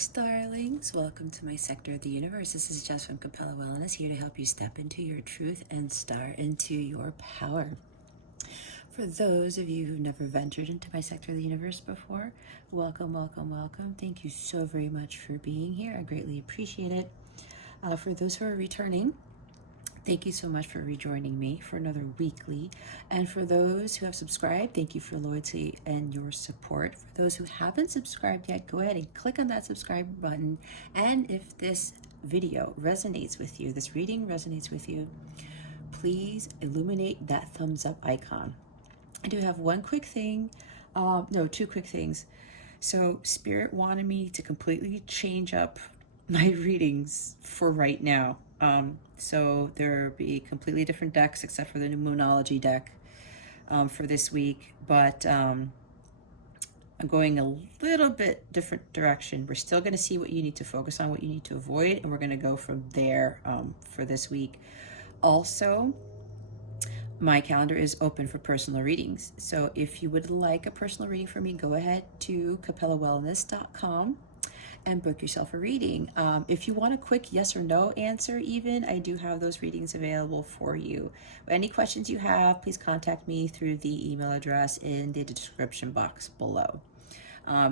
Starlings, welcome to my sector of the universe. This is Jess from Capella Wellness, here to help you step into your truth and start into your power. For those of you who've never ventured into my sector of the universe before, welcome, welcome, welcome. Thank you so very much for being here. I greatly appreciate it. For those who are returning, thank you so much for rejoining me for another weekly. And for those who have subscribed, thank you for loyalty and your support. For those who haven't subscribed yet, go ahead and click on that subscribe button. And if this video resonates with you, this reading resonates with you, please illuminate that thumbs up icon. I do have one quick thing, two quick things. So Spirit wanted me to completely change up my readings for right now. So there'll be completely different decks except for the numerology deck for this week, but I'm going a little bit different direction. We're still going to see what you need to focus on, what you need to avoid, and we're going to go from there for this week. Also, my calendar is open for personal readings. So if you would like a personal reading from me, go ahead to capellawellness.com and book yourself a reading. If you want a quick yes or no answer even, I do have those readings available for you. Any questions you have, please contact me through the email address in the description box below.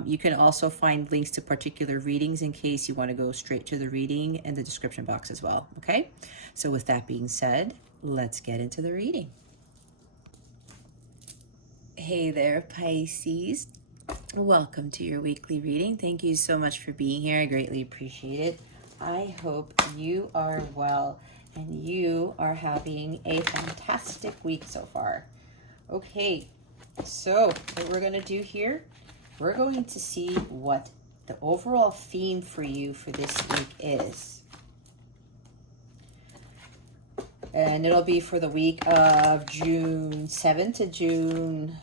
You can also find links to particular readings in case you want to go straight to the reading in the description box as well, okay? So with that being said, let's get into the reading. Hey there, Pisces. Welcome to your weekly reading. Thank you so much for being here. I greatly appreciate it. I hope you are well and you are having a fantastic week so far. Okay, so what we're going to do here, we're going to see what the overall theme for you for this week is. And it'll be for the week of June 7th to June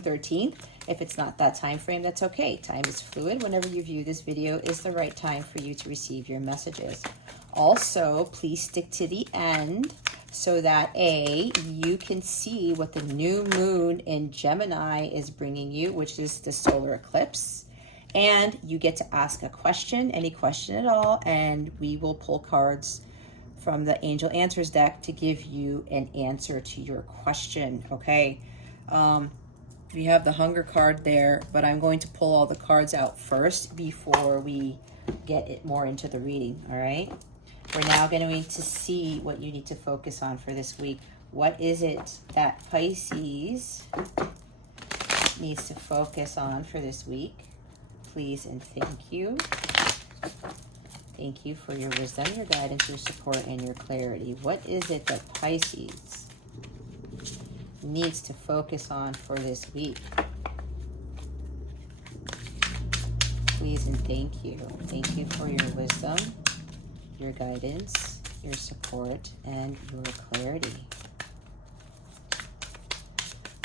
13th. If it's not that time frame, that's okay. Time is fluid. Whenever you view this video is the right time for you to receive your messages. Also, please stick to the end so that you can see what the new moon in Gemini is bringing you, which is the solar eclipse. And you get to ask a question, any question at all, and we will pull cards from the Angel Answers deck to give you an answer to your question, okay? We have the Hunger card there, but I'm going to pull all the cards out first before we get it more into the reading, all right? We're now going to see what you need to focus on for this week. What is it that Pisces needs to focus on for this week? Please and thank you. Thank you for your wisdom, your guidance, your support, and your clarity. What is it that Pisces needs to focus on for this week? Please and thank you. Thank you for your wisdom, your guidance, your support, and your clarity.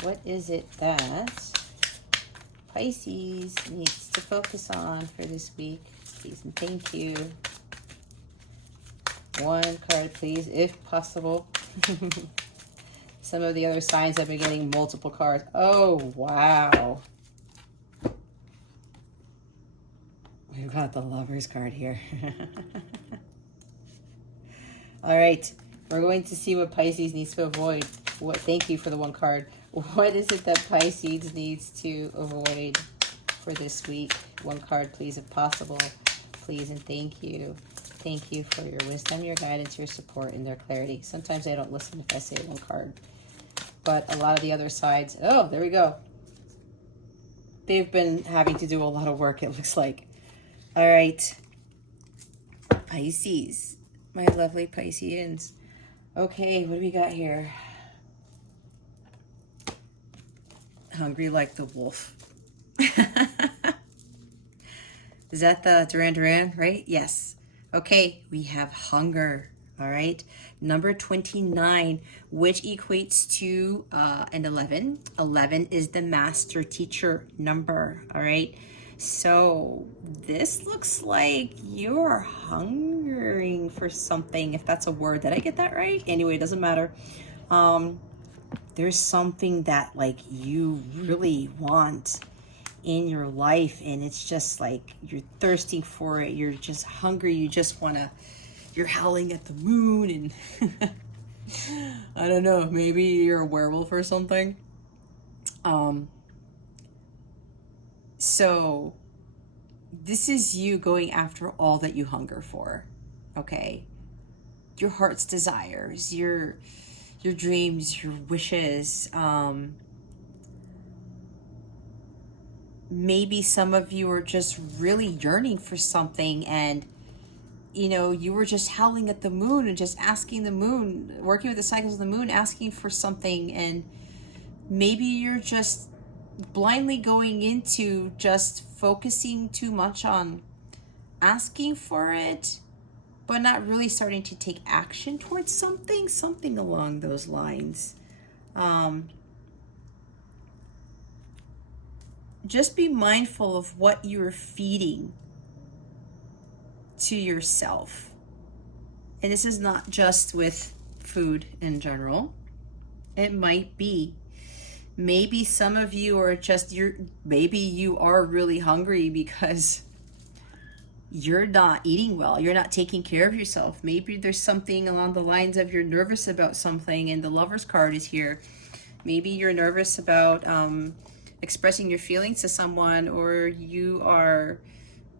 What is it that Pisces needs to focus on for this week? Please and thank you. One card, please, if possible. Some of the other signs have been getting multiple cards. Oh, wow. We've got the Lovers card here. All right. We're going to see what Pisces needs to avoid. Thank you for the one card. What is it that Pisces needs to avoid for this week? One card, please, if possible. Please and thank you. Thank you for your wisdom, your guidance, your support, and their clarity. Sometimes I don't listen if I say one card. But a lot of the other sides, oh, there we go. They've been having to do a lot of work, it looks like. All right. Pisces, my lovely Pisceans. Okay, what do we got here? Hungry like the wolf. Is that the Duran Duran, right? Yes. Okay, we have hunger, all right? Number 29, which equates to an 11. 11 is the master teacher number, all right? So this looks like you're hungering for something, if that's a word. Did I get that right? Anyway, it doesn't matter. There's something that like you really want in your life, and it's just like you're thirsting for it, you're just hungry, you just want to, you're howling at the moon, and I don't know, maybe you're a werewolf or something. So this is you going after all that you hunger for, okay? Your heart's desires, your dreams, your wishes. Maybe some of you are just really yearning for something, and you know, you were just howling at the moon and just asking the moon, working with the cycles of the moon, asking for something, and maybe you're just blindly going into just focusing too much on asking for it, but not really starting to take action towards something along those lines. Just be mindful of what you're feeding to yourself. And this is not just with food in general. It might be. Maybe some of you are just, maybe you are really hungry because you're not eating well. You're not taking care of yourself. Maybe there's something along the lines of you're nervous about something, and the Lover's card is here. Maybe you're nervous about expressing your feelings to someone, or you are,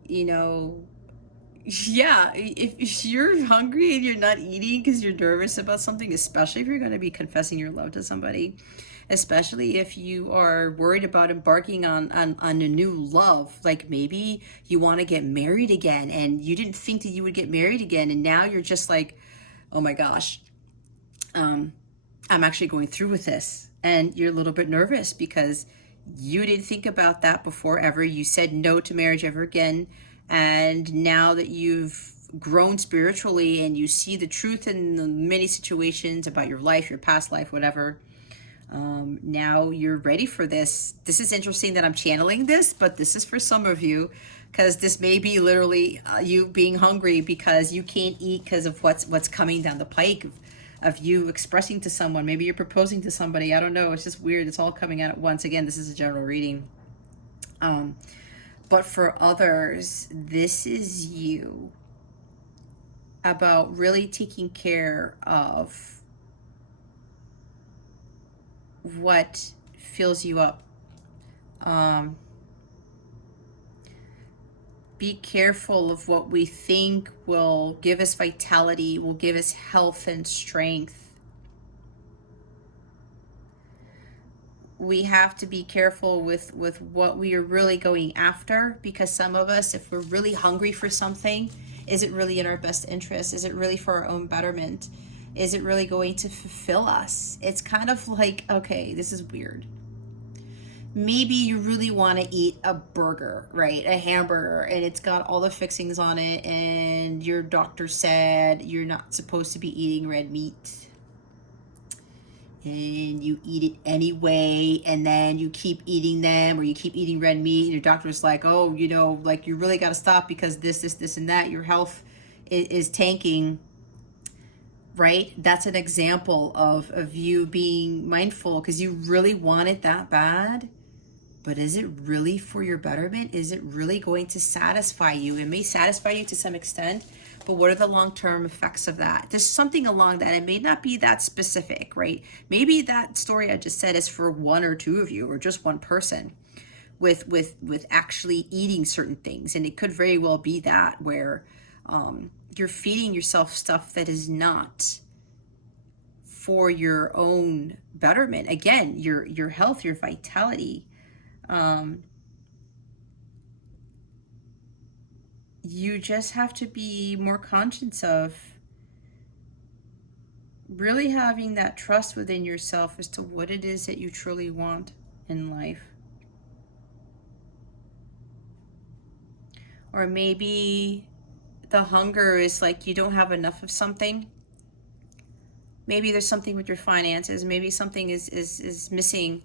you know, yeah, if you're hungry and you're not eating because you're nervous about something, especially if you're going to be confessing your love to somebody, especially if you are worried about embarking on a new love, like maybe you want to get married again and you didn't think that you would get married again, and now you're just like, oh my gosh, I'm actually going through with this, and you're a little bit nervous because you didn't think about that before ever. You said no to marriage ever again, and now that you've grown spiritually and you see the truth in the many situations about your life, your past life, whatever, now you're ready for this. This is interesting that I'm channeling this, but this is for some of you, because this may be literally you being hungry because you can't eat because of what's coming down the pike of you expressing to someone. Maybe you're proposing to somebody. I don't know. It's just weird. It's all coming out at once. Again, this is a general reading. But for others, this is you about really taking care of what fills you up. Be careful of what we think will give us vitality, will give us health and strength. We have to be careful with what we are really going after, because some of us, if we're really hungry for something, is it really in our best interest? Is it really for our own betterment? Is it really going to fulfill us? It's kind of like, okay, this is weird. Maybe you really want to eat a burger, right? A hamburger, and it's got all the fixings on it, and your doctor said you're not supposed to be eating red meat. And you eat it anyway, and then you keep eating them, or you keep eating red meat, and your doctor's like, oh, you know, like, you really got to stop because this, and that. Your health is tanking, right? That's an example of you being mindful because you really want it that bad. But is it really for your betterment? Is it really going to satisfy you? It may satisfy you to some extent, but what are the long-term effects of that? There's something along that. It may not be that specific, right? Maybe that story I just said is for one or two of you, or just one person with actually eating certain things. And it could very well be that where you're feeding yourself stuff that is not for your own betterment. Again, your health, your vitality. You just have to be more conscious of really having that trust within yourself as to what it is that you truly want in life. Or maybe the hunger is like you don't have enough of something. Maybe there's something with your finances. Maybe something is missing.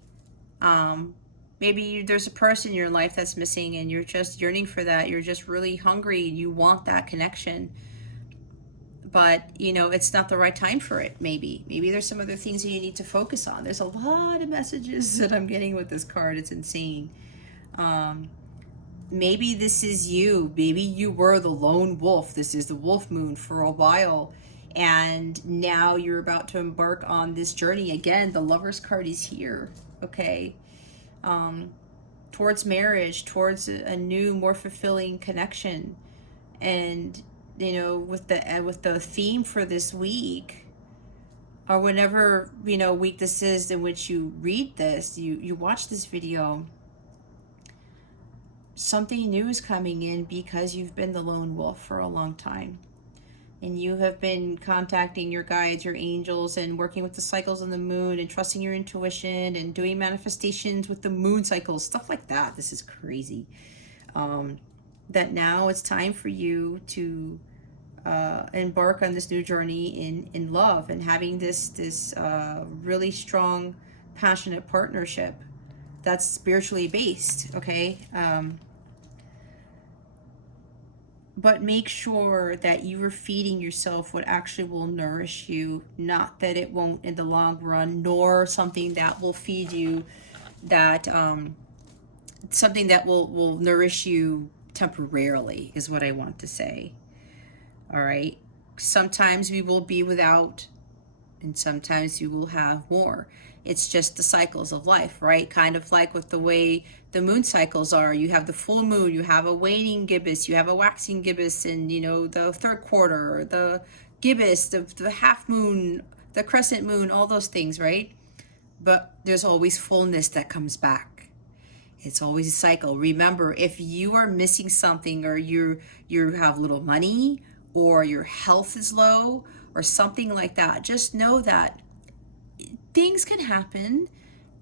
Maybe there's a person in your life that's missing and you're just yearning for that. You're just really hungry. You want that connection. But, you know, it's not the right time for it, maybe. Maybe there's some other things that you need to focus on. There's a lot of messages that I'm getting with this card. It's insane. Maybe this is you. Maybe you were the lone wolf. This is the wolf moon for a while. And now you're about to embark on this journey. Again, the Lover's card is here. Okay. Towards marriage, towards a new, more fulfilling connection. And, you know, with the theme for this week, or whenever, you know, week this is in which you read this, you watch this video, something new is coming in because you've been the lone wolf for a long time. And you have been contacting your guides, your angels, and working with the cycles on the moon and trusting your intuition and doing manifestations with the moon cycles, stuff like that. This is crazy. That now it's time for you to embark on this new journey in love and having this really strong, passionate partnership that's spiritually based, okay? But make sure that you are feeding yourself what actually will nourish you, not that it won't in the long run, nor something that will feed you that something that will nourish you temporarily is what I want to say. All right. Sometimes we will be without, and sometimes you will have more. It's just the cycles of life, right? Kind of like with the way the moon cycles are. You have the full moon, you have a waning gibbous, you have a waxing gibbous, and you know, the third quarter, the gibbous, the half moon, the crescent moon, all those things, right? But there's always fullness that comes back. It's always a cycle. Remember, if you are missing something, or you have little money, or your health is low, or something like that, just know that things can happen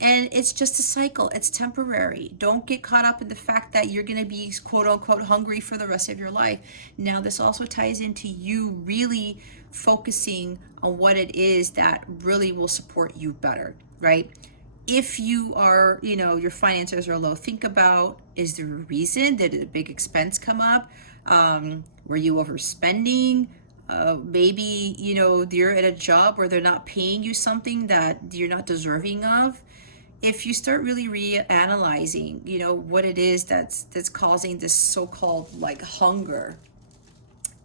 and it's just a cycle. It's temporary. Don't get caught up in the fact that you're going to be quote unquote hungry for the rest of your life. Now, this also ties into you really focusing on what it is that really will support you better, right? If you are, you know, your finances are low, think about, is there a reason? Did a big expense come up? Were you overspending? Maybe, you know, you're at a job where they're not paying you something that you're not deserving of. If you start really reanalyzing, you know, what it is that's causing this so-called like hunger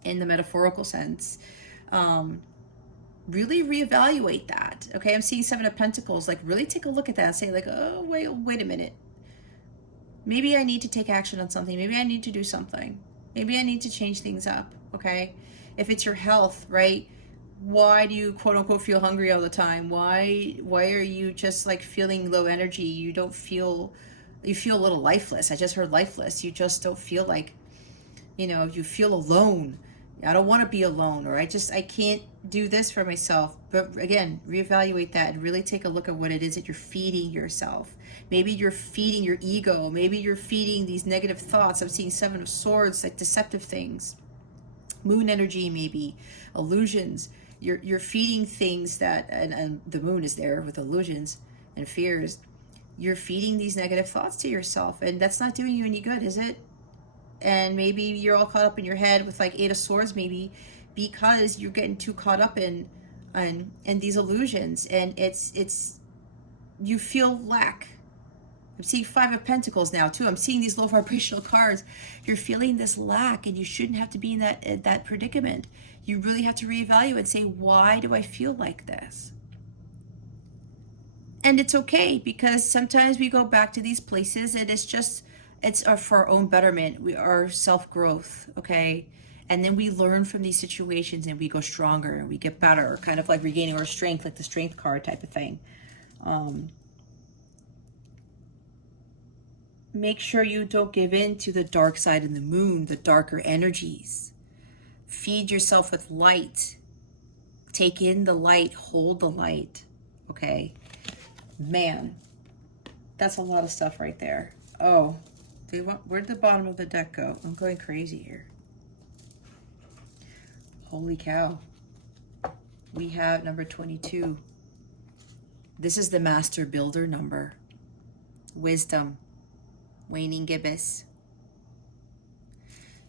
in the metaphorical sense, really reevaluate that. Okay, I'm seeing Seven of Pentacles. Like, really take a look at that and say, like, oh, wait a minute. Maybe I need to take action on something. Maybe I need to do something. Maybe I need to change things up. Okay, if it's your health, right? Why do you quote unquote feel hungry all the time? Why are you just like feeling low energy? You don't feel, you feel a little lifeless. I just heard lifeless. You just don't feel like, you know, you feel alone. I don't want to be alone, or I can't do this for myself. But again, reevaluate that and really take a look at what it is that you're feeding yourself. Maybe you're feeding your ego. Maybe you're feeding these negative thoughts. I'm seeing Seven of Swords, like deceptive things. Moon energy, maybe illusions. You're feeding things that, and the moon is there with illusions and fears. You're feeding these negative thoughts to yourself, and that's not doing you any good, is it? And maybe you're all caught up in your head with like Eight of Swords, maybe because you're getting too caught up in these illusions, and it's you feel lack. I'm seeing Five of Pentacles now too. I'm seeing these low vibrational cards. You're feeling this lack, and you shouldn't have to be in that predicament. You really have to reevaluate and say, why do I feel like this? And it's okay, because sometimes we go back to these places and it's for our own betterment. We are self-growth, okay? And then we learn from these situations and we go stronger and we get better, kind of like regaining our strength, like the strength card type of thing. Make sure you don't give in to the dark side of the moon, the darker energies. Feed yourself with light. Take in the light, hold the light, okay? Man, that's a lot of stuff right there. Oh, where'd the bottom of the deck go? I'm going crazy here. Holy cow. We have number 22. This is the master builder number. Wisdom. Waning gibbous.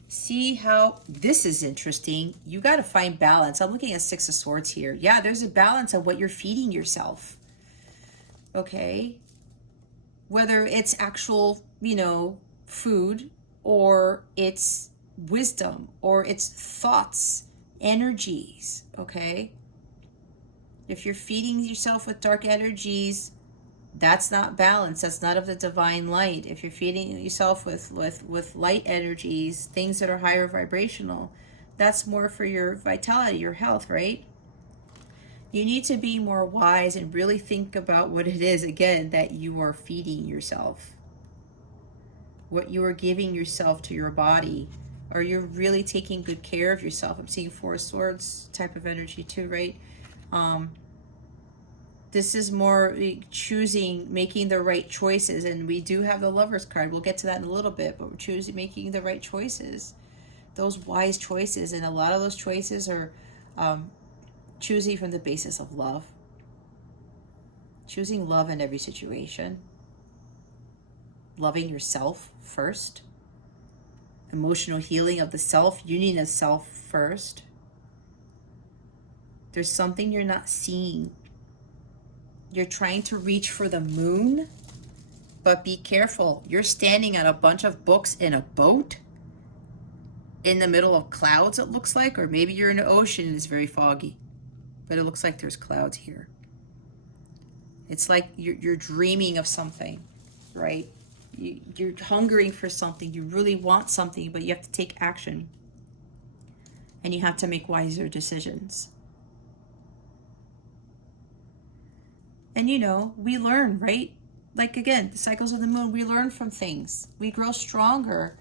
See how this is interesting. You got to find balance. I'm looking at Six of Swords here. Yeah, there's a balance of what you're feeding yourself. Okay. whether it's actual, food, or it's wisdom, or it's thoughts, energies, okay? If you're feeding yourself with dark energies, that's not balance. That's not of the divine light. If you're feeding yourself with light energies, things that are higher vibrational, that's more for your vitality, your health, right? You need to be more wise and really think about what it is, again, that you are feeding yourself. What you are giving yourself to your body. Are you really taking good care of yourself? I'm seeing Four of Swords type of energy too, right? This is more choosing, making the right choices. And we do have the Lovers card. We'll get to that in a little bit, but we're choosing, making the right choices. Those wise choices. And a lot of those choices are choosing from the basis of love. Choosing love in every situation. Loving yourself first. Emotional healing of the self, union of self first. There's something you're not seeing. You're trying to reach for the moon, but be careful. You're standing on a bunch of books in a boat in the middle of clouds, it looks like, or maybe you're in the ocean and it's very foggy, but it looks like there's clouds here. It's like you're dreaming of something, right? You're hungering for something. You really want something, but you have to take action. And you have to make wiser decisions. And we learn, right? Like, again, the cycles of the moon, we learn from things. We grow stronger,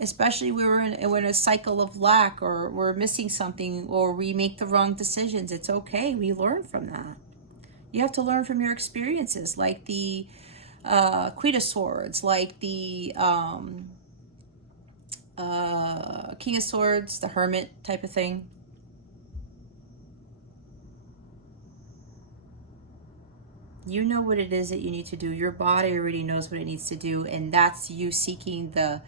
especially when we're in a cycle of lack, or we're missing something, or we make the wrong decisions. It's okay. We learn from that. You have to learn from your experiences, like the Queen of Swords, like the King of Swords, the Hermit type of thing. You know what it is that you need to do. Your body already knows what it needs to do, and that's you seeking the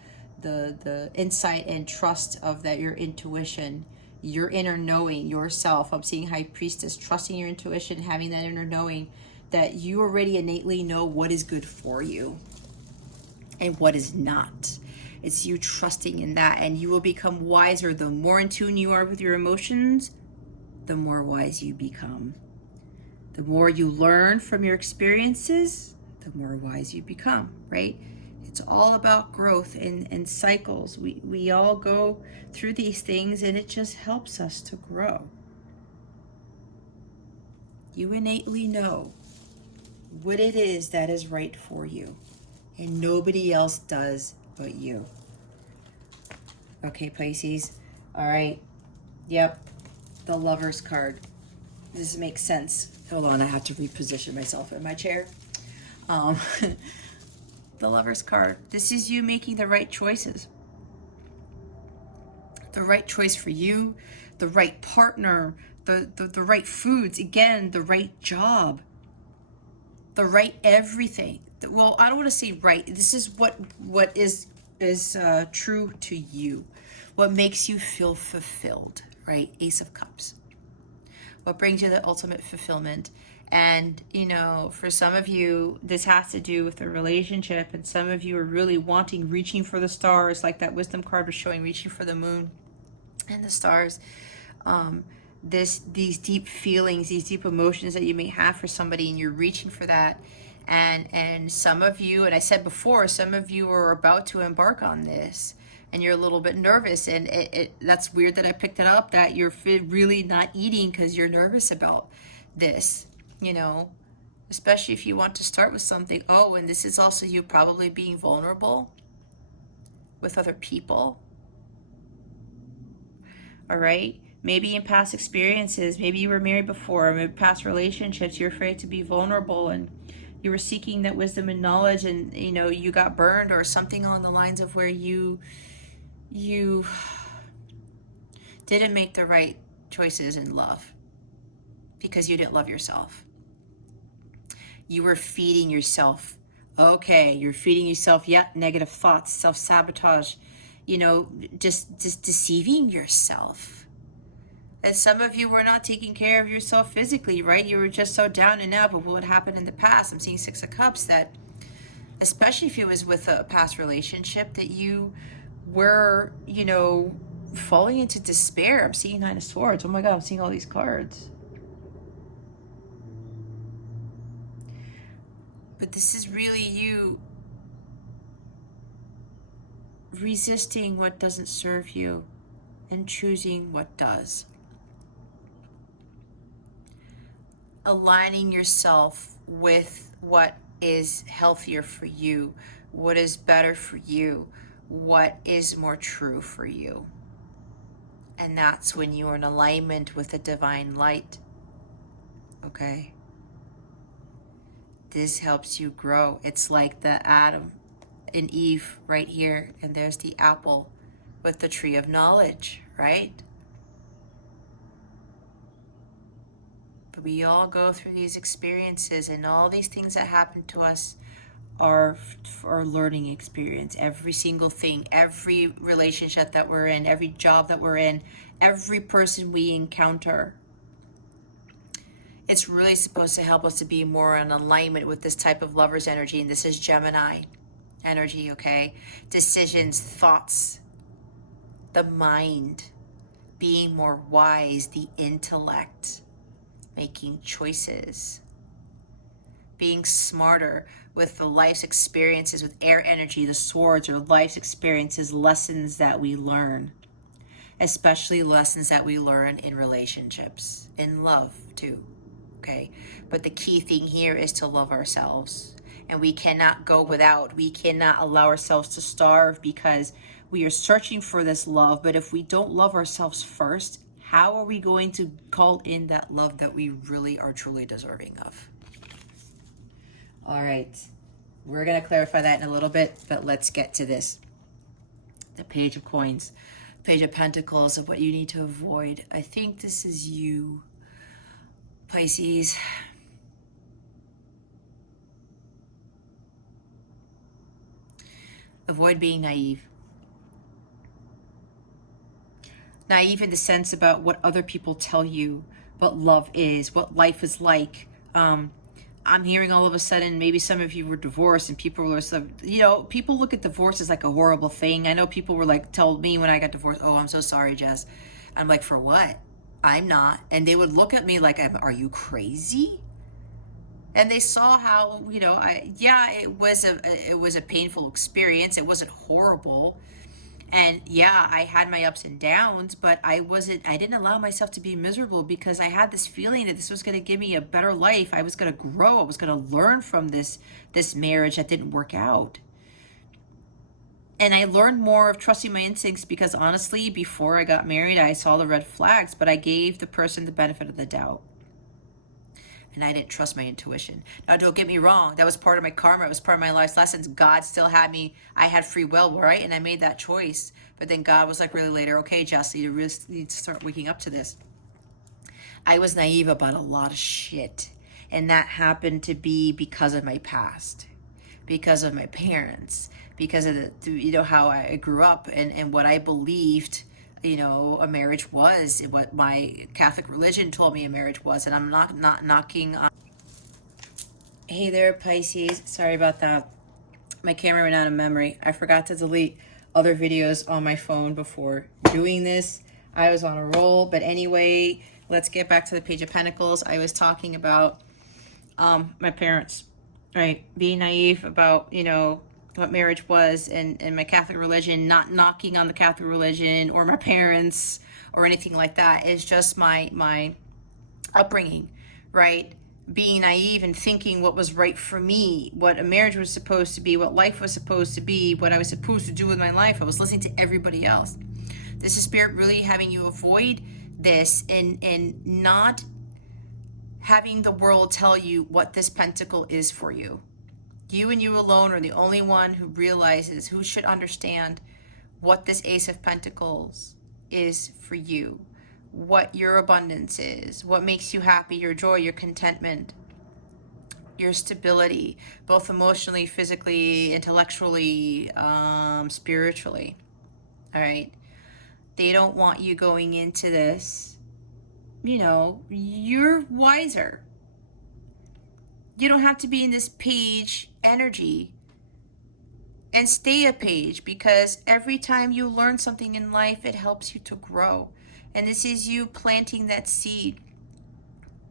insight and trust of that, your intuition, your inner knowing, yourself. I'm seeing High Priestess, trusting your intuition, having that inner knowing that you already innately know what is good for you and what is not. It's you trusting in that, and you will become wiser. The more in tune you are with your emotions, the more wise you become. The more you learn from your experiences, the more wise you become, right? It's all about growth and cycles. We all go through these things, and it just helps us to grow. You innately know what it is that is right for you, and nobody else does but you. Okay, Pisces. All right. Yep. The Lovers card. This makes sense. Hold on, I have to reposition myself in my chair. The Lovers card. This is you making the right choices. The right choice for you, the right partner, the right foods, again, the right job, the right everything. Well, I don't want to say right. This is what is true to you. What makes you feel fulfilled, right? Ace of Cups. What brings you the ultimate fulfillment. And, for some of you, this has to do with a relationship, and some of you are really wanting, reaching for the stars, like that wisdom card was showing, reaching for the moon and the stars. These deep feelings, these deep emotions that you may have for somebody, and you're reaching for that. And some of you, and I said before, some of you are about to embark on this, and you're a little bit nervous, and that's weird that I picked it up, that you're really not eating because you're nervous about this, especially if you want to start with something. Oh, and this is also you probably being vulnerable with other people. All right. Maybe in past experiences, maybe you were married before, maybe past relationships, you're afraid to be vulnerable, and you were seeking that wisdom and knowledge, and you got burned, or something along the lines of where you didn't make the right choices in love because you didn't love yourself. You were feeding yourself. Okay, you're feeding yourself, negative thoughts, self-sabotage, just deceiving yourself. And some of you were not taking care of yourself physically, right? You were just so down and out, but what happened in the past? I'm seeing Six of Cups, that especially if it was with a past relationship that you were, you know, falling into despair. I'm seeing Nine of Swords. Oh my God, I'm seeing all these cards. But this is really you resisting what doesn't serve you and choosing what does. Aligning yourself with what is healthier for you, what is better for you, what is more true for you. And that's when you are in alignment with the divine light. Okay? This helps you grow. It's like the Adam and Eve right here, and there's the apple with the tree of knowledge, right? But we all go through these experiences, and all these things that happen to us are for learning experience. Every single thing, every relationship that we're in, every job that we're in, every person we encounter, it's really supposed to help us to be more in alignment with this type of lover's energy. And this is Gemini energy, okay? Decisions, thoughts, the mind, being more wise, the intellect, making choices, being smarter with the life's experiences, with air energy, the swords, or life's experiences, lessons that we learn, especially lessons that we learn in relationships, in love too, okay? But the key thing here is to love ourselves. And we cannot go without. We cannot allow ourselves to starve because we are searching for this love. But if we don't love ourselves first, how are we going to call in that love that we really are truly deserving of? All right, we're going to clarify that in a little bit, but let's get to this. The Page of Coins, Page of Pentacles, of what you need to avoid. I think this is you, Pisces. Avoid being naive. Naive in the sense about what other people tell you, what love is, what life is like. I'm hearing all of a sudden, maybe some of you were divorced and people were, you know, people look at divorce as like a horrible thing. I know people were like, told me when I got divorced, oh, I'm so sorry, Jess. I'm like, for what? I'm not. And they would look at me like, are you crazy? And they saw how, you know, it was a painful experience. It wasn't horrible. And yeah, I had my ups and downs, but I didn't allow myself to be miserable because I had this feeling that this was going to give me a better life. I was going to grow. I was going to learn from this marriage that didn't work out. And I learned more of trusting my instincts because honestly, before I got married, I saw the red flags, but I gave the person the benefit of the doubt. And I didn't trust my intuition. Now, don't get me wrong. That was part of my karma. It was part of my life's lessons. God still had me. I had free will, right? And I made that choice. But then God was like really later, okay, Jess, you really need to start waking up to this. I was naive about a lot of shit. And that happened to be because of my past, because of my parents, because of the, you know, how I grew up and what I believed, you know, a marriage was, what my Catholic religion told me a marriage was. And I'm not knocking on. Hey there, Pisces. Sorry about that. My camera ran out of memory. I forgot to delete other videos on my phone before doing this. I was on a roll. But anyway, let's get back to the Page of Pentacles. I was talking about my parents, right? Being naive about, you know, what marriage was and my Catholic religion, not knocking on the Catholic religion or my parents or anything like that. It's just my upbringing, right? Being naive and thinking what was right for me, what a marriage was supposed to be, what life was supposed to be, what I was supposed to do with my life. I was listening to everybody else. This is Spirit really having you avoid this and not having the world tell you what this pentacle is for you. You and you alone are the only one who realizes, who should understand what this Ace of Pentacles is for you, what your abundance is, what makes you happy, your joy, your contentment, your stability, both emotionally, physically, intellectually, spiritually. All right. They don't want you going into this, you know, you're wiser. You don't have to be in this page energy and stay a page, because every time you learn something in life, it helps you to grow. And this is you planting that seed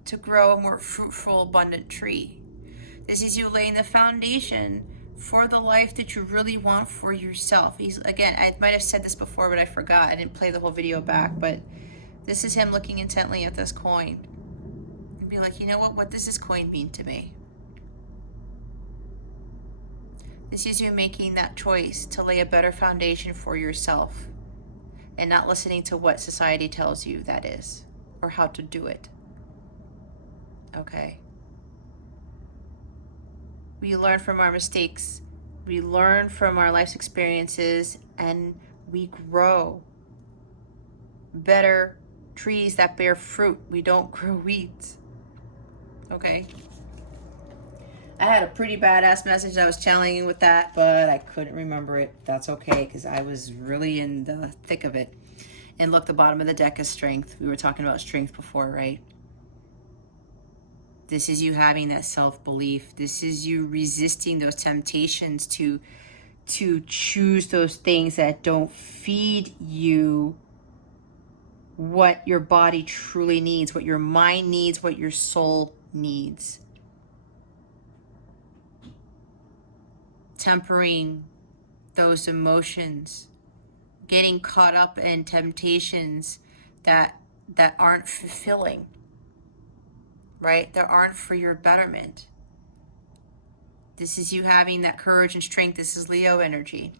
to grow a more fruitful, abundant tree. This is you laying the foundation for the life that you really want for yourself. Again, I might have said this before, but I forgot. I didn't play the whole video back, but this is him looking intently at this coin and be like, you know what does this coin mean to me? This is you making that choice to lay a better foundation for yourself and not listening to what society tells you that is or how to do it. Okay? We learn from our mistakes. We learn from our life's experiences, and we grow better trees that bear fruit. We don't grow weeds. Okay? I had a pretty badass message I was channeling you with that, but I couldn't remember it. That's okay, because I was really in the thick of it. And look, the bottom of the deck is strength. We were talking about strength before, right? This is you having that self-belief. This is you resisting those temptations to choose those things that don't feed you what your body truly needs, what your mind needs, what your soul needs. Tempering those emotions, getting caught up in temptations that aren't fulfilling, right? That aren't for your betterment. This is you having that courage and strength. This is Leo energy.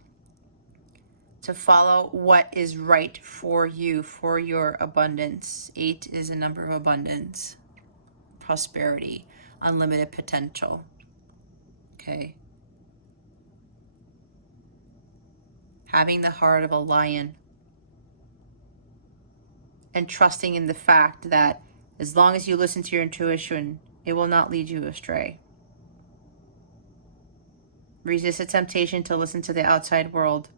To follow what is right for you, for your abundance. 8 is a number of abundance, prosperity, unlimited potential. Okay. Having the heart of a lion and trusting in the fact that as long as you listen to your intuition, it will not lead you astray. Resist the temptation to listen to the outside world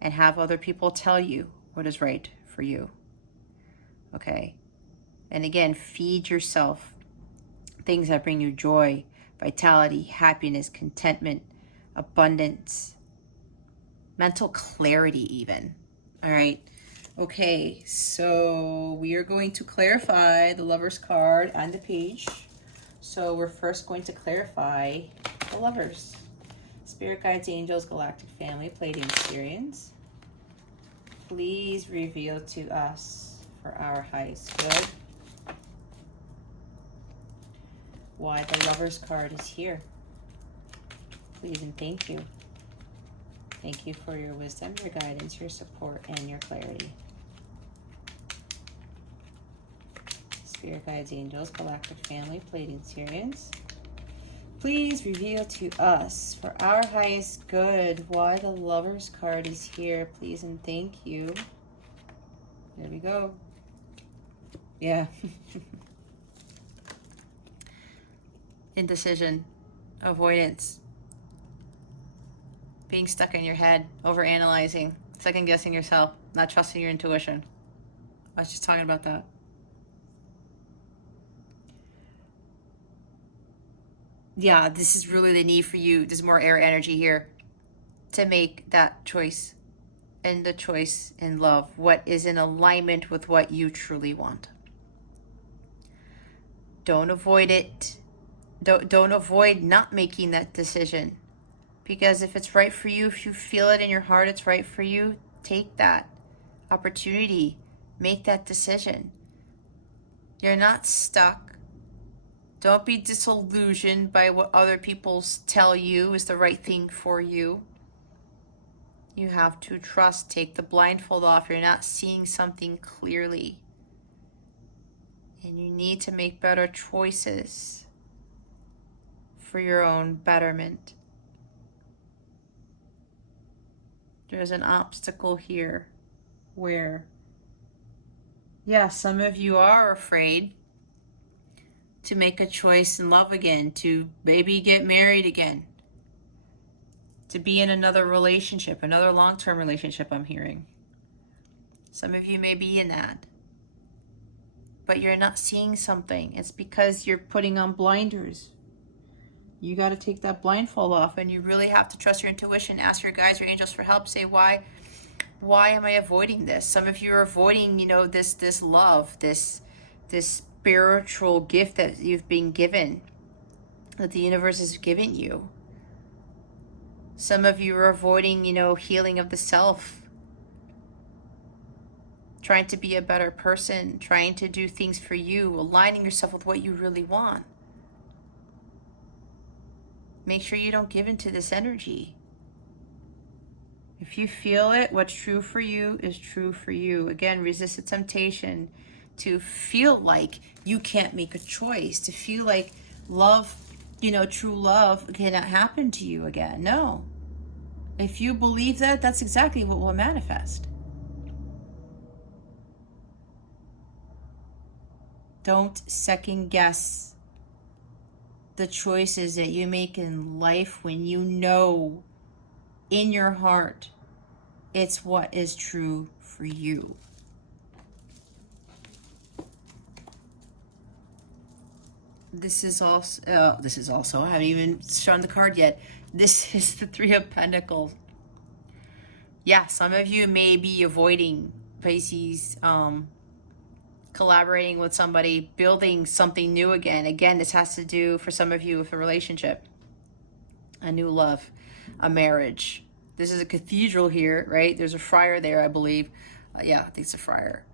and have other people tell you what is right for you. Okay? And again, feed yourself things that bring you joy, vitality, happiness, contentment, abundance, mental clarity even. All right? Okay, so we are going to clarify the Lovers card on the page. So we're first going to clarify the Lovers. Spirit guides, angels, galactic family, Pleiadian Sirians. Please reveal to us, for our highest good, why the Lovers card is here. Please and thank you. Thank you for your wisdom, your guidance, your support, and your clarity. Spirit guides, angels, galactic family, Pleiadian Sirians. Please reveal to us, for our highest good, why the Lovers card is here. Please and thank you. There we go. Yeah. Indecision, avoidance, being stuck in your head, overanalyzing, second guessing yourself, not trusting your intuition. I was just talking about that. Yeah, this is really the need for you. There's more air energy here to make that choice, and the choice in love, what is in alignment with what you truly want. Don't avoid it. Don't avoid not making that decision, because if it's right for you, if you feel it in your heart, it's right for you, take that opportunity, make that decision. You're not stuck. Don't be disillusioned by what other people tell you is the right thing for you. You have to trust. Take the blindfold off. You're not seeing something clearly. And you need to make better choices for your own betterment. There's an obstacle here where, yeah, some of you are afraid to make a choice in love again, to maybe get married again, to be in another relationship, another long-term relationship, I'm hearing. Some of you may be in that, but you're not seeing something. It's because you're putting on blinders. You got to take that blindfold off, and you really have to trust your intuition. Ask your guides or angels for help. Say, why am I avoiding this? Some of you are avoiding, you know, this love, this spiritual gift that you've been given, that the universe has given you. Some of you are avoiding, you know, healing of the self, trying to be a better person, trying to do things for you, aligning yourself with what you really want. Make sure you don't give into this energy. If you feel it, what's true for you is true for you. Again, resist the temptation to feel like you can't make a choice, to feel like love, you know, true love cannot happen to you again. No. If you believe that, that's exactly what will manifest. Don't second guess the choices that you make in life when you know in your heart it's what is true for you. This is also, I haven't even shown the card yet. This is the Three of Pentacles. Yeah, some of you may be avoiding, Pisces, collaborating with somebody, building something new again. Again, this has to do, for some of you, with a relationship, a new love, a marriage. This is a cathedral here, right? There's a friar there, I believe. Yeah, I think it's a friar.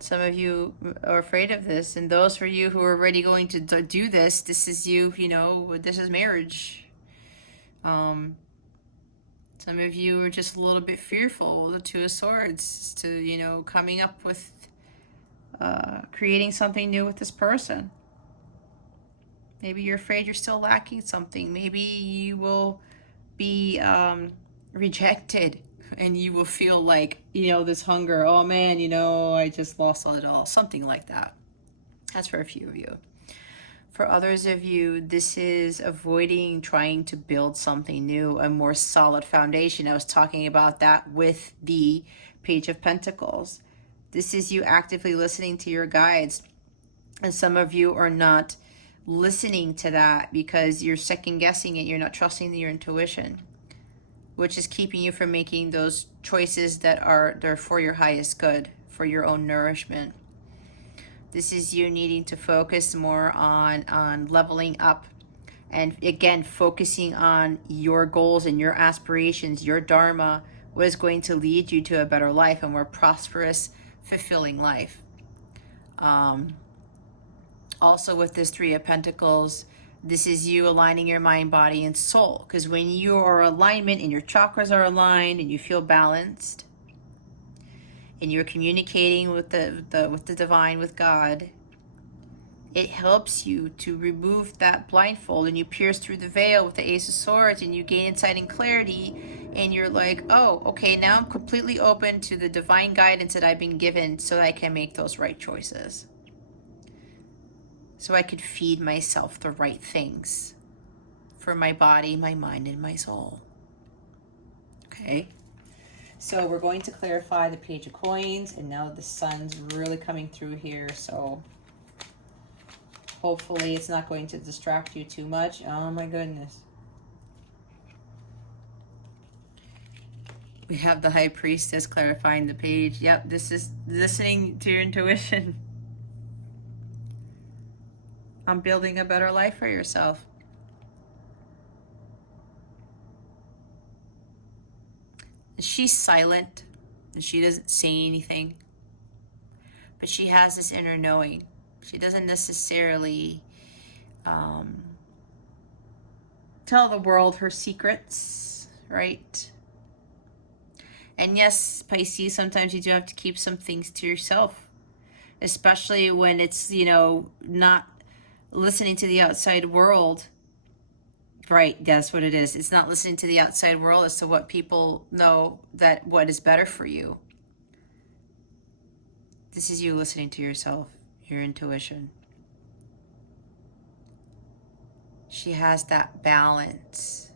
Some of you are afraid of this, and those for you who are already going to do this, this is you, you know, this is marriage. Some of you are just a little bit fearful, the Two of Swords, to, you know, coming up with, creating something new with this person. Maybe you're afraid you're still lacking something. Maybe you will be rejected, and you will feel like, you know, this hunger. Oh man, you know, I just lost it all. Something like that. That's for a few of you. For others of you, this is avoiding trying to build something new, a more solid foundation. I was talking about that with the Page of Pentacles. This is you actively listening to your guides. And some of you are not listening to that because you're second guessing it. You're not trusting your intuition, which is keeping you from making those choices that are there for your highest good, for your own nourishment. This is you needing to focus more on leveling up, and again, focusing on your goals and your aspirations, your dharma, what is going to lead you to a better life, a more prosperous, fulfilling life. Also with this Three of Pentacles, this is you aligning your mind, body, and soul. Because when you are alignment and your chakras are aligned and you feel balanced, and you're communicating with the divine, with God, it helps you to remove that blindfold, and you pierce through the veil with the Ace of Swords, and you gain insight and clarity, and you're like, oh, okay, now I'm completely open to the divine guidance that I've been given so that I can make those right choices. So I could feed myself the right things for my body, my mind, and my soul. Okay? So we're going to clarify the Page of Coins, and now the sun's really coming through here, so hopefully it's not going to distract you too much. Oh my goodness. We have the High Priestess clarifying the page. Yep, this is listening to your intuition. I'm building a better life for yourself. She's silent, and she doesn't say anything, but she has this inner knowing. She doesn't necessarily tell the world her secrets, right? And yes, Pisces, sometimes you do have to keep some things to yourself, especially when it's, you know, not listening to the outside world. Right, that's what it is. It's not listening to the outside world as to what people know, that what is better for you. This is you listening to yourself, your intuition. She has that balance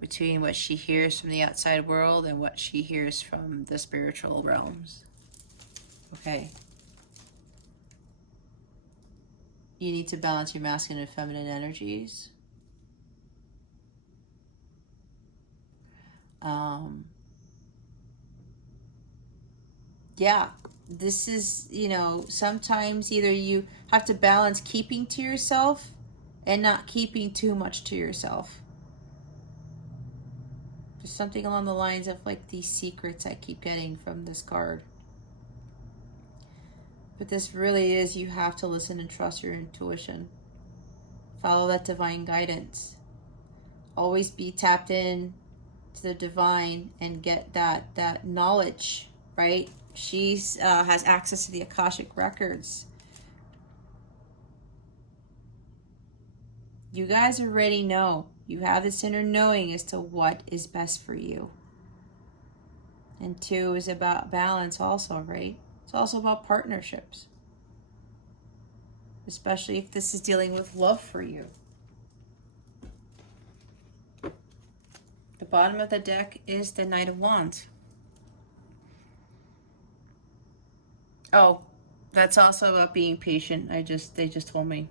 between what she hears from the outside world and what she hears from the spiritual realms. Okay. You need to balance your masculine and feminine energies. Yeah, this is, you know, sometimes either you have to balance keeping to yourself and not keeping too much to yourself. There's something along the lines of like these secrets I keep getting from this card. But this really is, you have to listen and trust your intuition. Follow that divine guidance. Always be tapped in to the divine and get that knowledge, right? She's has access to the Akashic records. You guys already know. You have this inner knowing as to what is best for you. And 2 is about balance also, right? It's also about partnerships. Especially if this is dealing with love for you. The bottom of the deck is the Knight of Wands. Oh, that's also about being patient. They just told me.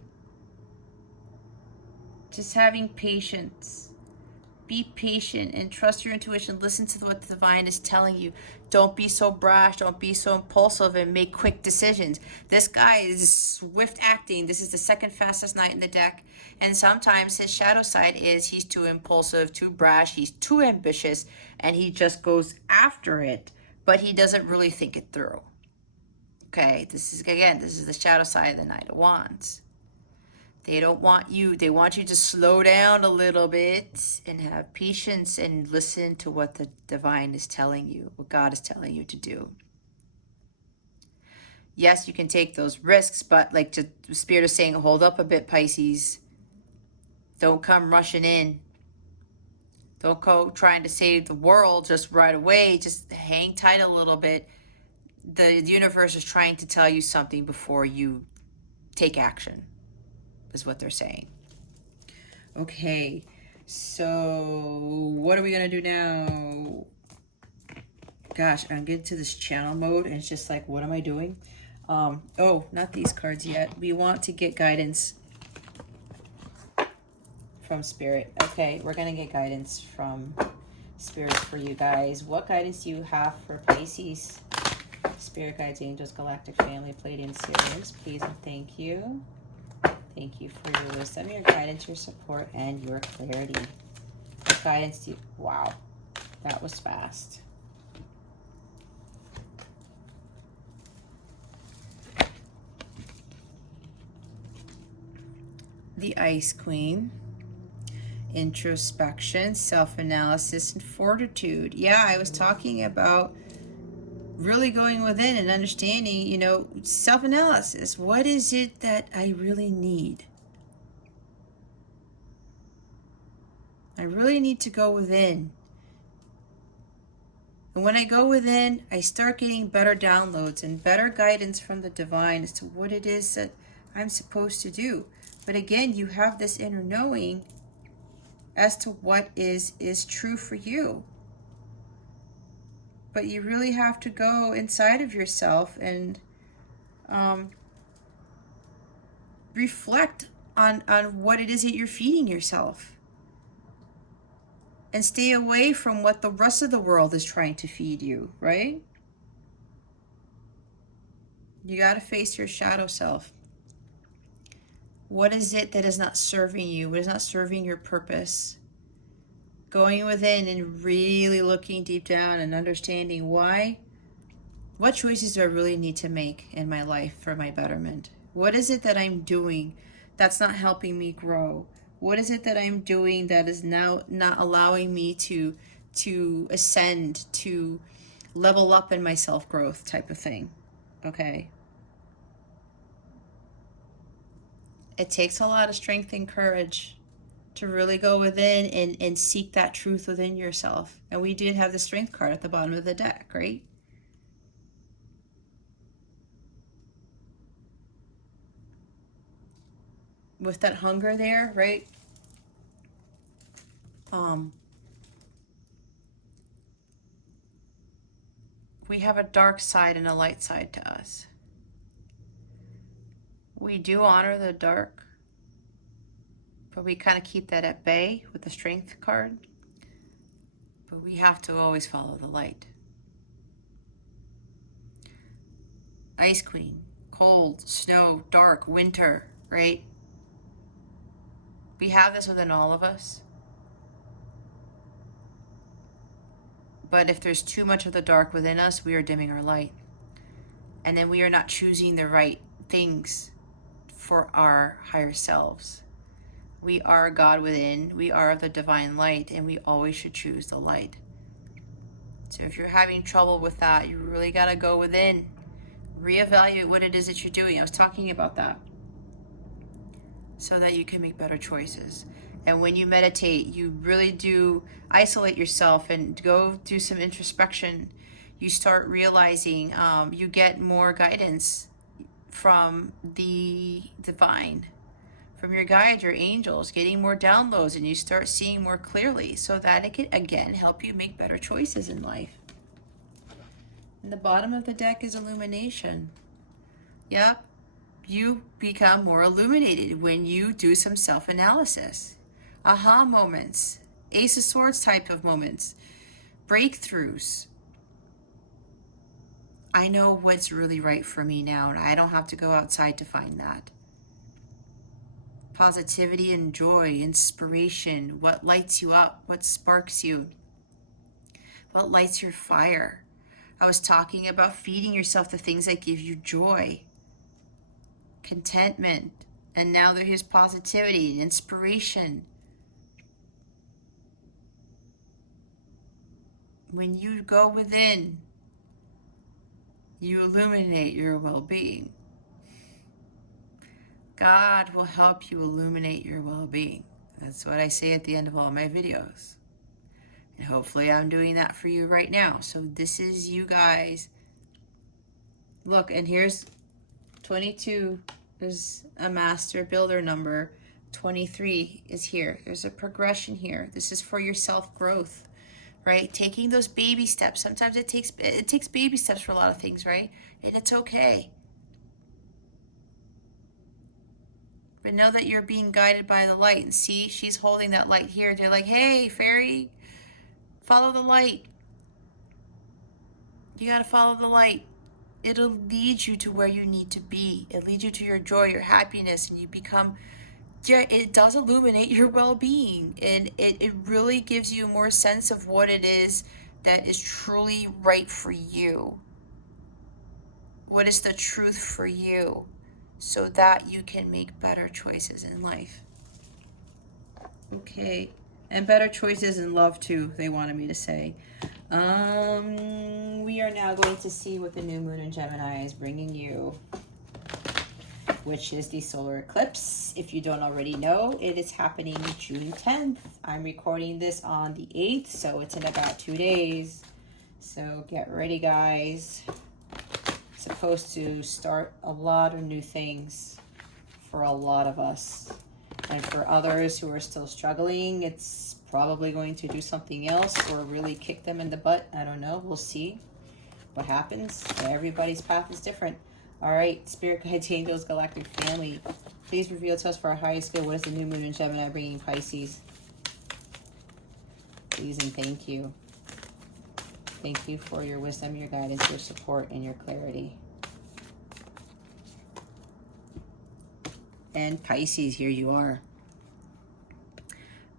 Just having patience. Be patient and trust your intuition. Listen to what the divine is telling you. Don't be so brash. Don't be so impulsive and make quick decisions. This guy is swift acting. This is the second fastest knight in the deck. And sometimes his shadow side is he's too impulsive, too brash, he's too ambitious, and he just goes after it, but he doesn't really think it through. Okay, this is the shadow side of the Knight of Wands. They don't want you, they want you to slow down a little bit and have patience and listen to what the divine is telling you, what God is telling you to do. Yes, you can take those risks, but like the Spirit is saying, hold up a bit, Pisces. Don't come rushing in. Don't go trying to save the world just right away. Just hang tight a little bit. The universe is trying to tell you something before you take action, is what they're saying. Okay, so what are we gonna do now? Gosh, I'm getting to this channel mode and it's just like, what am I doing? Oh, not these cards yet. We want to get guidance from Spirit. Okay, we're gonna get guidance from Spirit for you guys. What guidance do you have for Pisces? Spirit guides, angels, galactic family, Pleiadian series, please and thank you. Thank you for your wisdom, your guidance, your support, and your clarity. What guidance do you... Wow, that was fast. The Ice Queen. Introspection, self-analysis, and fortitude. Yeah, I was talking about really going within and understanding, you know, self-analysis. What is it that I really need? I really need to go within. And when I go within, I start getting better downloads and better guidance from the divine as to what it is that I'm supposed to do. But again, you have this inner knowing as to what is true for you. But you really have to go inside of yourself and reflect on what it is that you're feeding yourself. And stay away from what the rest of the world is trying to feed you, right? You got to face your shadow self. What is it that is not serving you? What is not serving your purpose? Going within and really looking deep down and understanding why. What choices do I really need to make in my life for my betterment? What is it that I'm doing that's not helping me grow? What is it that I'm doing that is now not allowing me to ascend, to level up in my self-growth type of thing? Okay. It takes a lot of strength and courage to really go within and seek that truth within yourself. And we did have the strength card at the bottom of the deck, right? With that hunger there, right? We have a dark side and a light side to us. We do honor the dark, but we kind of keep that at bay with the Strength card. But we have to always follow the light. Ice Queen, cold, snow, dark, winter, right? We have this within all of us. But if there's too much of the dark within us, we are dimming our light. And then we are not choosing the right things for our higher selves. We are God within, we are the divine light, and we always should choose the light. So if you're having trouble with that, you really got to go within. Reevaluate what it is that you're doing. I was talking about that. So that you can make better choices. And when you meditate, you really do isolate yourself and go do some introspection. You start realizing you get more guidance from the divine, from your guides, your angels, getting more downloads, and you start seeing more clearly so that it can, again, help you make better choices in life. And the bottom of the deck is illumination. Yep. You become more illuminated when you do some self-analysis. Aha moments, Ace of Swords type of moments, breakthroughs. I know what's really right for me now, and I don't have to go outside to find that. Positivity and joy, inspiration, what lights you up, what sparks you, what lights your fire. I was talking about feeding yourself the things that give you joy, contentment, and now there's positivity and inspiration. When you go within, you illuminate your well-being. God will help you illuminate your well-being. That's what I say at the end of all my videos. And hopefully I'm doing that for you right now. So this is you guys. Look, and here's 22. There's a master builder number. 23 is here. There's a progression here. This is for your self-growth. Right? Taking those baby steps. Sometimes it takes baby steps for a lot of things, right? And it's okay. But know that you're being guided by the light. And see, she's holding that light here. They're like, hey, fairy, follow the light. You got to follow the light. It'll lead you to where you need to be. It leads you to your joy, your happiness, and you become, yeah, it does illuminate your well-being. And it really gives you a more sense of what it is that is truly right for you. What is the truth for you, so that you can make better choices in life. Okay, and better choices in love too, they wanted me to say. We are now going to see what the new moon in Gemini is bringing you, which is the solar eclipse. If you don't already know, it is happening June 10th. I'm recording this on the 8th, so it's in about 2 days. So get ready, guys. It's supposed to start a lot of new things for a lot of us. And for others who are still struggling, it's probably going to do something else or really kick them in the butt. I don't know. We'll see what happens. Everybody's path is different. All right, Spirit Guides, Angels, Galactic Family, please reveal to us for our highest good, what is the new moon in Gemini bringing Pisces? Please and thank you. Thank you for your wisdom, your guidance, your support, and your clarity. And Pisces, here you are.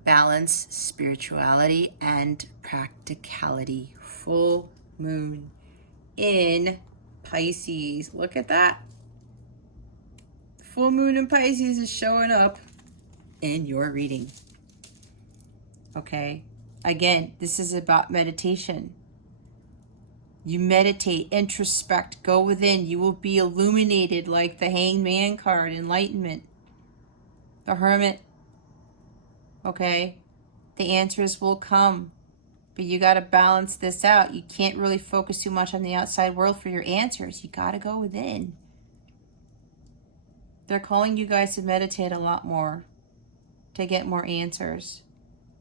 Balance, spirituality, and practicality. Full moon in Pisces. Look at that. Full moon in Pisces is showing up in your reading. Okay? Again, this is about meditation. You meditate, introspect, go within. You will be illuminated like the Hangman card, enlightenment. The Hermit. Okay? The answers will come. But you got to balance this out. You can't really focus too much on the outside world for your answers. You got to go within. They're calling you guys to meditate a lot more, to get more answers.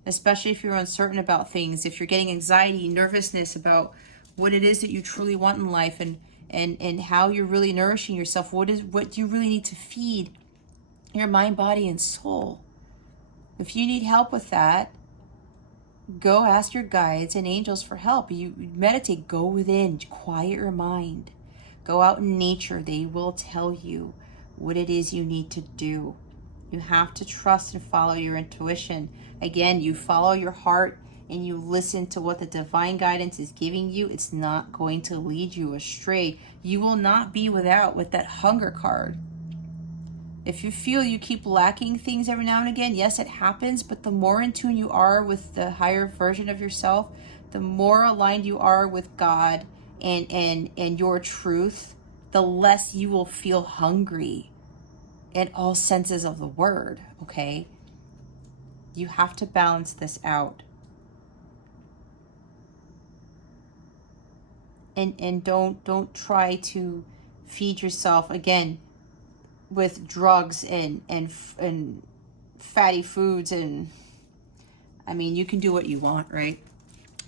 Especially if you're uncertain about things, if you're getting anxiety, nervousness about what it is that you truly want in life, and and how you're really nourishing yourself. What do you really need to feed your mind, body, and soul? If you need help with that, go ask your guides and angels for help. You meditate, go within, quiet your mind. Go out in nature. They will tell you what it is you need to do. You have to trust and follow your intuition. Again, you follow your heart and you listen to what the divine guidance is giving you. It's not going to lead you astray. You will not be without with that hunger card. If you feel you keep lacking things every now and again, yes, it happens, but the more in tune you are with the higher version of yourself, the more aligned you are with God and your truth, the less you will feel hungry in all senses of the word, okay? You have to balance this out. And don't try to feed yourself again with drugs and fatty foods. And I mean, you can do what you want, right?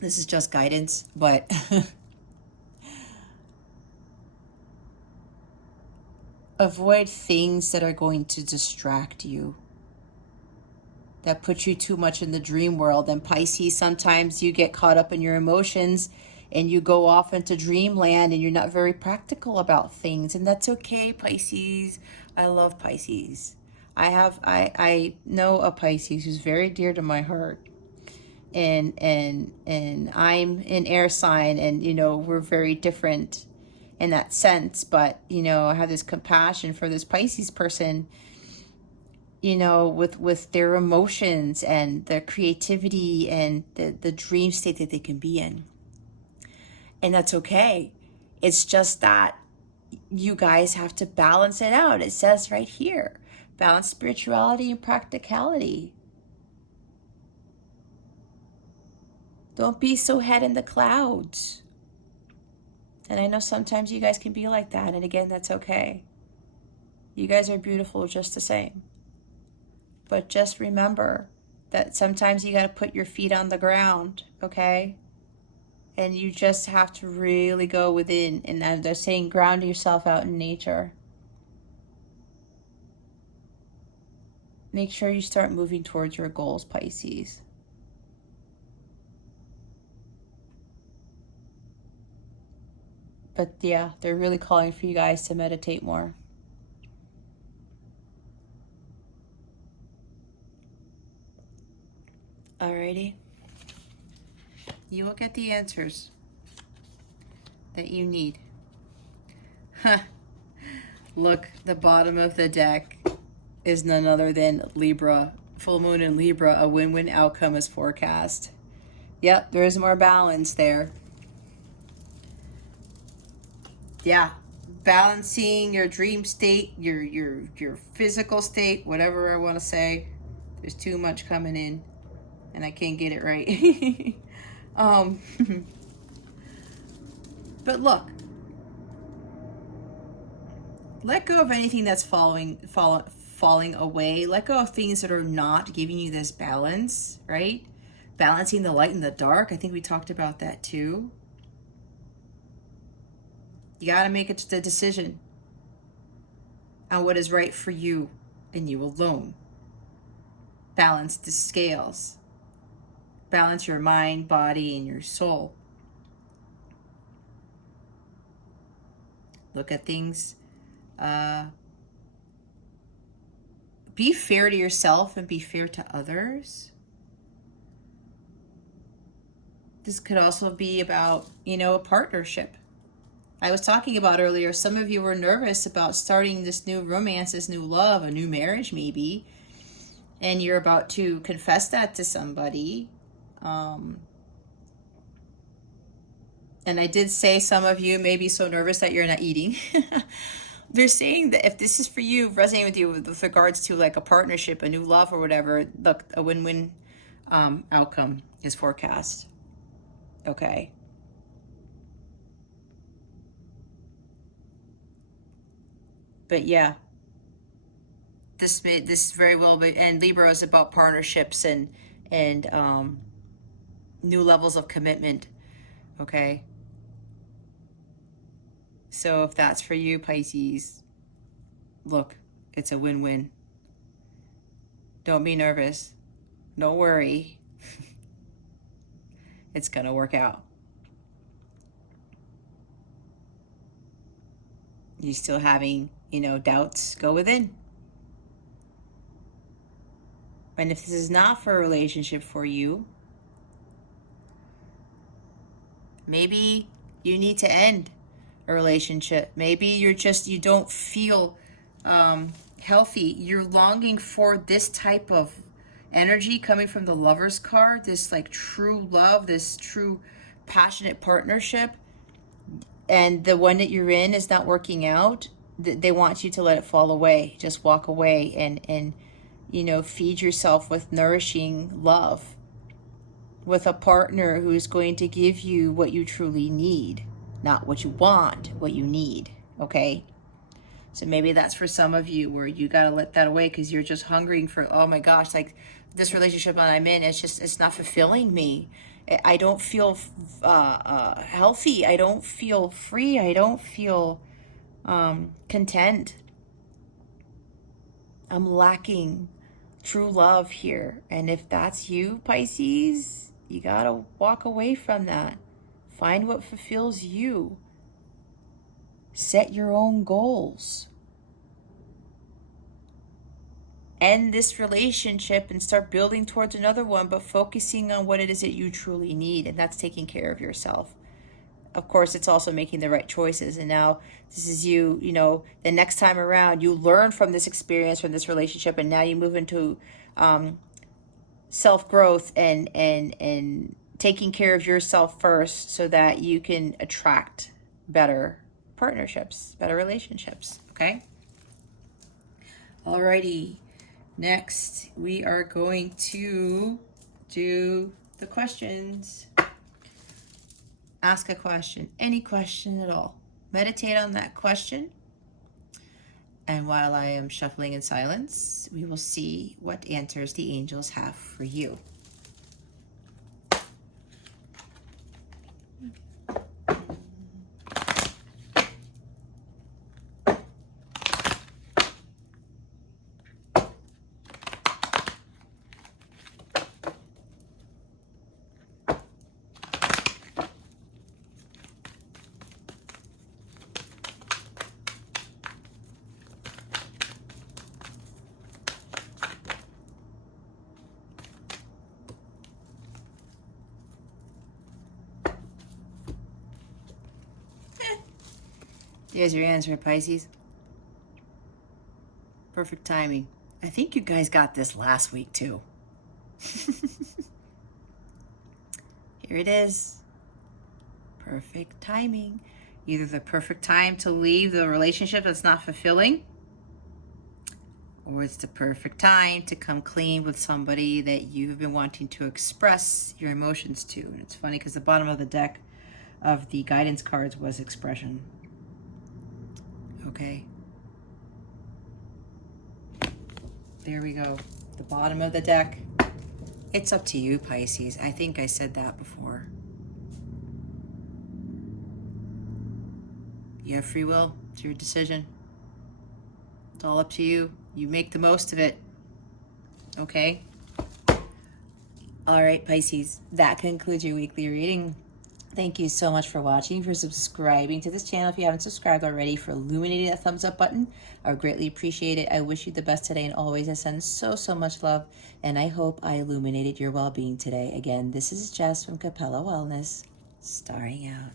This is just guidance, but avoid things that are going to distract you, that put you too much in the dream world. And Pisces, sometimes you get caught up in your emotions and you go off into dreamland and you're not very practical about things, and that's okay, Pisces. I love Pisces. I know a Pisces who's very dear to my heart, and I'm an air sign, and we're very different in that sense, but I have this compassion for this Pisces person, with their emotions and their creativity and the dream state that they can be in. And that's okay. It's just that you guys have to balance it out. It says right here, balance spirituality and practicality. Don't be so head in the clouds. And I know sometimes you guys can be like that. And again, that's okay. You guys are beautiful just the same. But just remember that sometimes you got to put your feet on the ground, okay? And you just have to really go within. And they're saying ground yourself out in nature. Make sure you start moving towards your goals, Pisces. But yeah, they're really calling for you guys to meditate more. Alrighty. You will get the answers that you need. Look, the bottom of the deck is none other than Libra. Full moon in Libra, a win-win outcome is forecast. Yep, there is more balance there. Yeah, balancing your dream state, your physical state, whatever I want to say. There's too much coming in, and I can't get it right. But look, let go of anything that's falling away. Let go of things that are not giving you this balance, right? Balancing the light and the dark. I think we talked about that too. You got to make it the decision on what is right for you and you alone. Balance the scales. Balance your mind, body, and your soul. Look at things. Be fair to yourself and be fair to others. This could also be about, a partnership. I was talking about earlier, some of you were nervous about starting this new romance, this new love, a new marriage maybe, and you're about to confess that to somebody. And I did say some of you may be so nervous that you're not eating. They're saying that if this is for you, resonating with you with regards to like a partnership, a new love or whatever, look, a win-win outcome is forecast. Okay. But yeah, this very well be, and Libra is about partnerships and new levels of commitment. Okay. So if that's for you, Pisces, look, it's a win-win. Don't be nervous. Don't worry. It's going to work out. You still having, doubts? Go within. And if this is not for a relationship for you, maybe you need to end a relationship. Maybe you don't feel healthy. You're longing for this type of energy coming from the Lover's card, this like true love, this true passionate partnership. And the one that you're in is not working out. They want you to let it fall away. Just walk away and feed yourself with nourishing love, with a partner who's going to give you what you truly need, not what you want, what you need, okay? So maybe that's for some of you where you got to let that away because you're just hungering for, oh my gosh, like this relationship that I'm in, it's not fulfilling me. I don't feel healthy. I don't feel free. I don't feel content. I'm lacking true love here. And if that's you, Pisces, you got to walk away from that. Find what fulfills you. Set your own goals. End this relationship and start building towards another one, but focusing on what it is that you truly need, and that's taking care of yourself. Of course, it's also making the right choices. And now this is you, the next time around, you learn from this experience, from this relationship, and now you move into self-growth and taking care of yourself first so that you can attract better partnerships, better relationships, okay? Alrighty. Next, we are going to do the questions. Ask a question, any question at all. Meditate on that question. And while I am shuffling in silence, we will see what answers the angels have for you. There's your answer, Pisces. Perfect timing. I think you guys got this last week too. Here it is. Perfect timing. Either the perfect time to leave the relationship that's not fulfilling, or it's the perfect time to come clean with somebody that you've been wanting to express your emotions to. And it's funny because the bottom of the deck of the guidance cards was expression. Okay. There we go. The bottom of the deck. It's up to you, Pisces. I think I said that before. You have free will. It's your decision. It's all up to you. You make the most of it. Okay? All right, Pisces. That concludes your weekly reading. Thank you so much for watching, for subscribing to this channel if you haven't subscribed already, for illuminating that thumbs up button. I would greatly appreciate it. I wish you the best today and always. I send so much love, and I hope I illuminated your well-being today. Again, this is Jess from Capella Wellness, starring out.